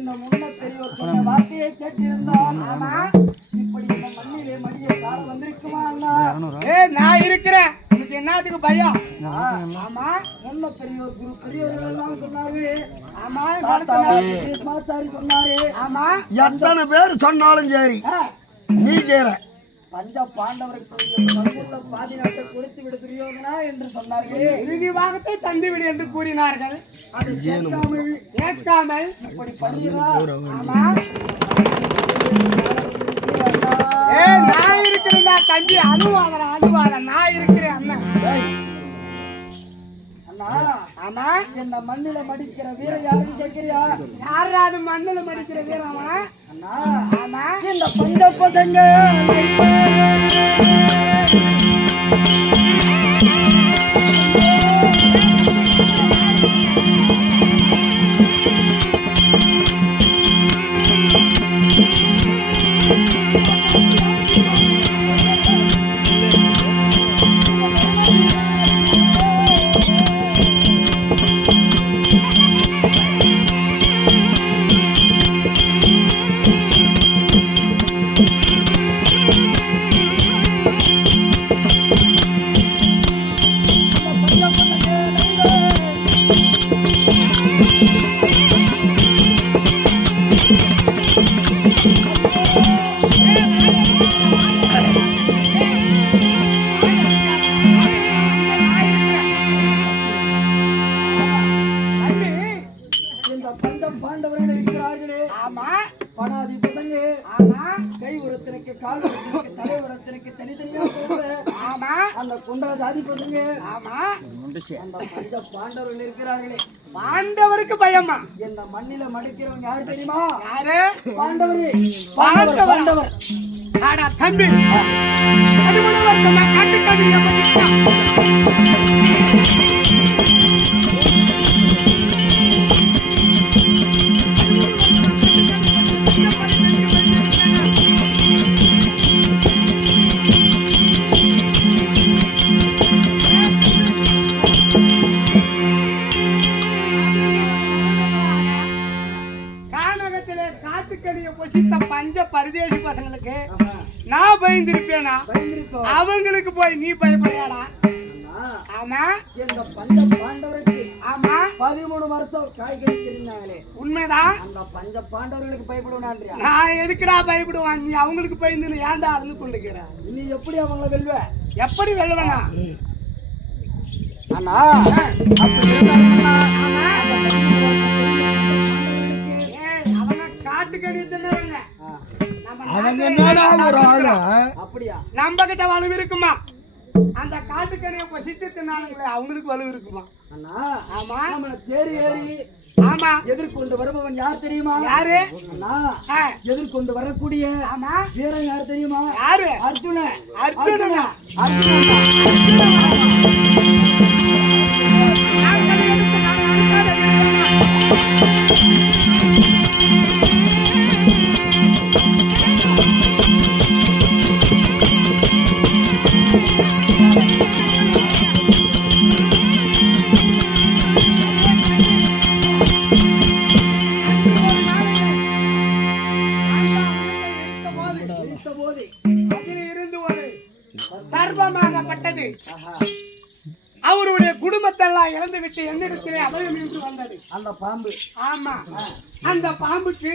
இந்த முன்ன பெரியவர் சொன்ன வார்த்தையை கேட்டிருந்தான். ஆமா, இப்படி இந்த மண்ணிலே மடிய காலம் வந்திருக்குமா? நான் இருக்கிறேன், உனக்கு என்னத்துக்கு பயம்? ஆமா, முன்ன பெரியவர் குரு பெரியவர்கள் சொன்னாரு. ஆமா, மாச்சாரி சொன்னாரு. ஆமா, எத்தனை பேர் சொன்னாலும் சரி, நீ கேற பஞ்ச பாண்டவருக்கு பாதி நாட்டை கொடுத்து விடு துரியோதனா என்று சொன்னார்கள். இறுதி பாகத்தை தந்து விடு என்று கூறினார்கள். அதை கேட்காமல் இப்படி பண்ணுகிறார். நான் இருக்கிறதா தம்பி? அனுவாதம் நான் இருக்கிறேன் அண்ணன். ஆமா, இந்த மண்ணில மடிக்கிற வீர யாருன்னு கேட்கிறியா? யாராவது மண்ணில மடிக்கிற வீரமா? ஆமா, இந்த பஞ்ச பசங்க பாண்டவர்கள் இருக்கிறார்களே. ஆமா, பணாதி பசங்க. ஆமா, கை உரத்திற்கு கால் உரத்திற்கு தலை உரத்திற்கு தனித்தனியா போகுது. ஆமா, அந்த குண்டா ஜாதி பசங்க. ஆமா, அந்த பஞ்ச பாண்டவர்கள் இருக்கிறார்களே. பாண்டவருக்கு பயமா? இந்த மண்ணில மடிக்கிறவங்க யாரு தெரியுமா? யாரு? பாண்டவரே. பாண்டவர். ஆடா தம்பி, அது முன்னவர் சொன்னா காட்டுக்காடிய பத்தியா? பஞ்ச பரதேசி பசங்களுக்கு நான் பயந்திருப்பேனா? அவங்களுக்கு போய் நீ பயப்படாடா? ஆமா, இந்த பஞ்ச பாண்டவருக்கு ஆமா 13 வருஷம் காய்கறி தெரிந்தாங்களே. உண்மைதான். அந்த பஞ்ச பாண்டவர்களுக்கு பயப்படுவான்றியா? நான் எதுக்குடா பயப்படுவான்? நீ அவங்களுக்கு பயந்து ஏன்டா அருந்து கொண்டுக்கிற? நீ எப்படி அவங்கள வெல்வ? எப்படி வெல்வனா? ஆனா நம்ம கிட்ட வலு இருக்குமா? அந்த காட்டுக்கணியை பசித்து தின்னானுங்களே, அவங்களுக்கு வலு இருக்குமா? ஆமா, தேறி ஏறி ஆமா எதிர்கொண்டு வருபவன் யார் தெரியுமா? யாரு? எதிர்கொண்டு வரக்கூடிய ஆமா வீரன் யார் தெரியுமா? யாரு? அர்ஜுனன். அர்ஜுனனா? சர்வமாகப்பட்டது. அவருடைய குடும்பத்தை எல்லாம் இழந்து விட்டு என்னிடத்திலே அபயம் என்று வந்தது அந்த பாம்பு. ஆமா, அந்த பாம்புக்கு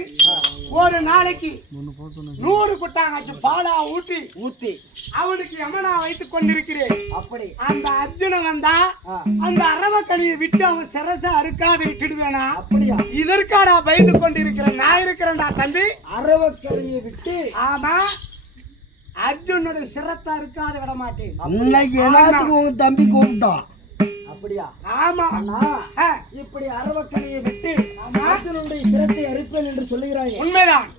ஒரு நாளைக்கு 100 குட்டாங்காச்சு பாலா ஊட்டி அவனுக்கு யமனா வைத்துக் கொண்டிருக்கிறேன். அப்படி அந்த அர்ஜுனன் வந்தா அந்த அரவக்கணியை விட்டு அவன் சிரச அறுக்காது விட்டுடுவேனா? அப்படியா? இதற்கான பயந்து கொண்டிருக்கிறேன். நான் இருக்கிறேன்டா தம்பி. அரவக்கணியை விட்டு ஆமா அர்ஜுனோட சிரத்தை இருக்காத விட மாட்டேன். இன்னைக்கு எல்லாத்துக்கும் உங்க தம்பி கூப்பிட்டான். அப்படியா? ஆமா, இப்படி அரவக்கணியை விட்டு அர்ஜுனனுடைய சிரத்தை அறுப்பேன் என்று சொல்லுகிறாய். உண்மைதான்.